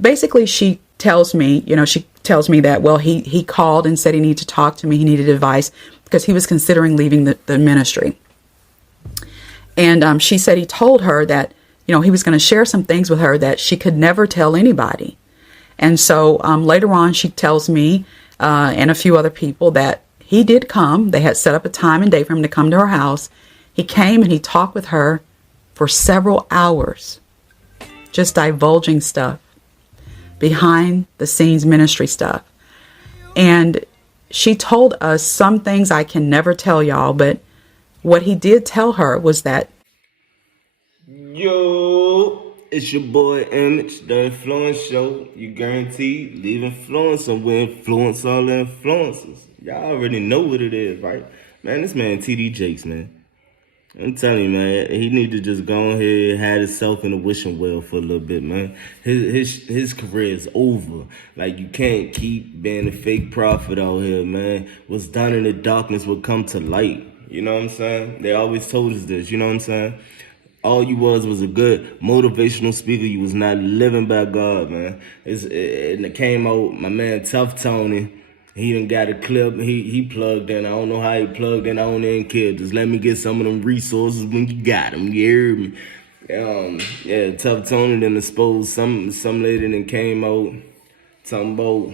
basically she tells me, that, well, he called and said he needed to talk to me. He needed advice because he was considering leaving the ministry. And she said he told her that, he was going to share some things with her that she could never tell anybody. And so later on, she tells me and a few other people that he did come. They had set up a time and day for him to come to her house. He came and he talked with her for several hours, just divulging stuff, behind the scenes ministry stuff. And she told us some things I can never tell y'all, but what he did tell her was that, yo, it's your boy Image, the Influence Show. You guaranteed leave influence somewhere, influence all the influencers. Y'all already know what it is, right? Man, this man tdjakes, man. I'm telling you, man, he need to just go ahead, had himself in a wishing well for a little bit, man. His career is over. Like, you can't keep being a fake prophet out here, man. What's done in the darkness will come to light. You know what I'm saying? They always told us this, you know what I'm saying? All you was a good motivational speaker. You was not living by God, man. And it came out, my man Tough Tony, he done got a clip. He plugged in. I don't know how he plugged in. I don't even care. Just let me get some of them resources when you got them. You hear me? Yeah, Tough Tony done exposed some lady that came out talking about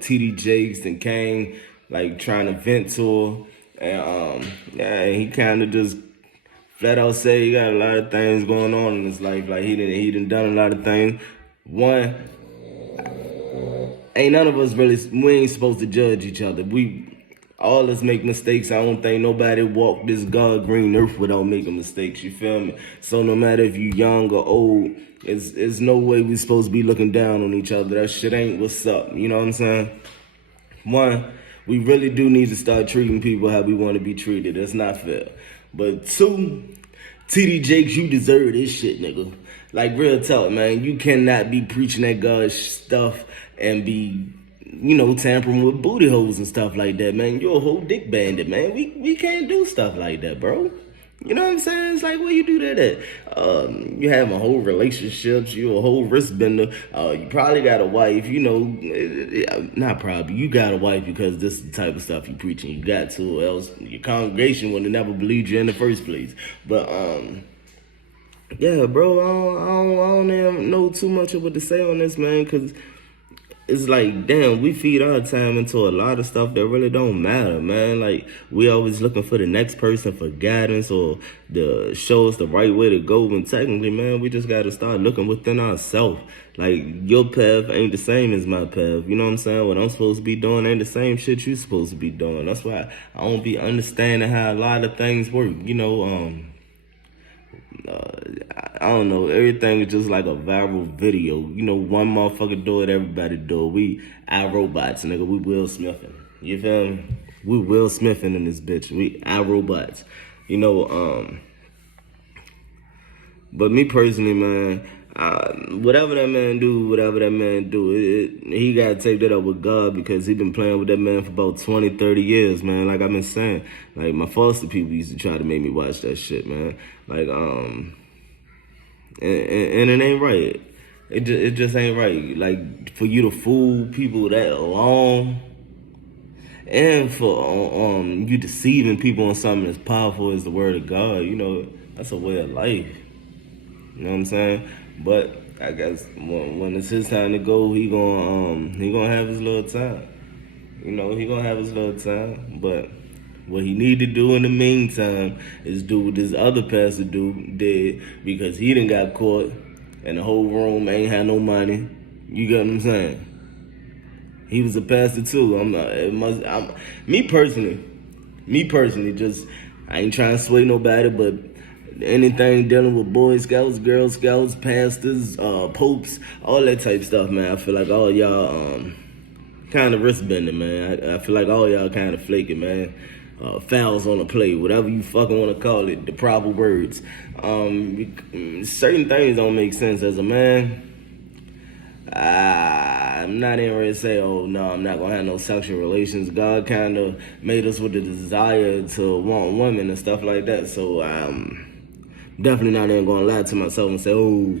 tdjakes and came like trying to vent to her. And he kind of just flat out say he got a lot of things going on in his life. Like he done a lot of things. One, ain't none of us really, we ain't supposed to judge each other. All us make mistakes. I don't think nobody walked this God green earth without making mistakes. You feel me? So no matter if you young or old, it's no way we supposed to be looking down on each other. That shit ain't what's up. You know what I'm saying? One, we really do need to start treating people how we want to be treated. That's not fair. But two, tdjakes, you deserve this shit, nigga. Like, real talk, man. You cannot be preaching that God stuff and be, tampering with booty holes and stuff like that, man. You're a whole dick bandit, man. We can't do stuff like that, bro. You know what I'm saying? It's like, where you do that at? You have a whole relationships. You're a whole wrist bender. You probably got a wife. Not probably. You got a wife because this is the type of stuff you preaching. You got to, or else your congregation would have never believed you in the first place. But yeah, bro. I don't even know too much of what to say on this, man, because it's like, damn, we feed our time into a lot of stuff that really don't matter, man. Like, we always looking for the next person for guidance or to show us the right way to go. And technically, man, we just got to start looking within ourselves. Like, your path ain't the same as my path. You know what I'm saying? What I'm supposed to be doing ain't the same shit you supposed to be doing. That's why I don't be understanding how a lot of things work. I don't know. Everything is just like a viral video. One motherfucker do it, everybody do it. We iRobots, nigga. We Will Smithin'. You feel me? We Will Smithin' in this bitch. We iRobots. But me personally, man, whatever that man do, he got to take that up with God because he been playing with that man for about 20, 30 years, man. Like I've been saying. Like, my foster people used to try to make me watch that shit, man. Like, and it ain't right. It just ain't right. Like, for you to fool people that long, and for you deceiving people on something as powerful as the word of God, that's a way of life. You know what I'm saying? But I guess when it's his time to go, he gonna have his little time. He gonna have his little time. But what he need to do in the meantime is do what this other pastor did, because he done got caught and the whole room ain't had no money. You get what I'm saying? He was a pastor too. Me personally, just, I ain't trying to sway nobody, but anything dealing with Boy Scouts, Girl Scouts, pastors, popes, all that type stuff, man. I feel like all y'all kind of wrist bending, man. I feel like all y'all kind of flaking, man. Fouls on the play, whatever you fucking want to call it, the proper words. Certain things don't make sense as a man. I'm not even ready to say, oh no, I'm not gonna have no sexual relations. God kind of made us with the desire to want women and stuff like that. So I'm definitely not even gonna lie to myself and say, oh,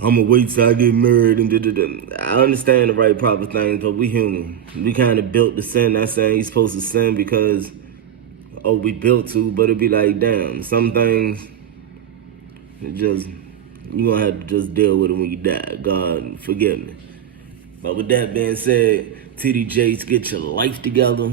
I'ma wait till I get married and da-da-da. I understand the right proper things, but we human. We kind of built to sin. Not saying you're supposed to sin because, oh, we built to, but it'd be like, damn, some things, it just, you gonna have to just deal with it when you die. God, forgive me. But with that being said, tdjakes, get your life together.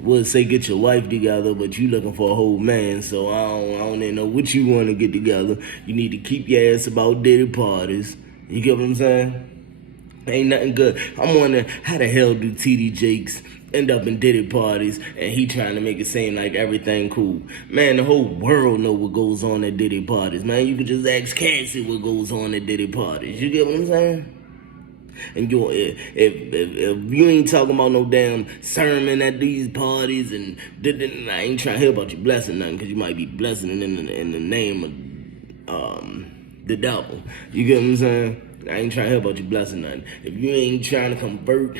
Would say get your wife together, but you looking for a whole man, so I don't even know what you want to get together. You need to keep your ass about dirty parties. You get what I'm saying? Ain't nothing good. I'm wondering how the hell do tdjakes end up in dirty parties and he trying to make it seem like everything cool. Man, the whole world know what goes on at dirty parties, man. You could just ask Cassie what goes on at dirty parties. You get what I'm saying? And if you ain't talking about no damn sermon at these parties, and I ain't trying to hear about you blessing nothing, because you might be blessing it in the name of the devil. You get what I'm saying? I ain't trying to hear about you blessing nothing. If you ain't trying to convert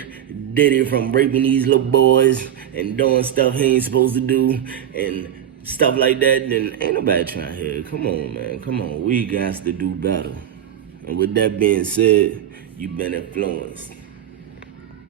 Diddy from raping these little boys and doing stuff he ain't supposed to do and stuff like that, then ain't nobody trying to hear it. Come on, man. Come on. We got to do better. And with that being said, you've been influenced.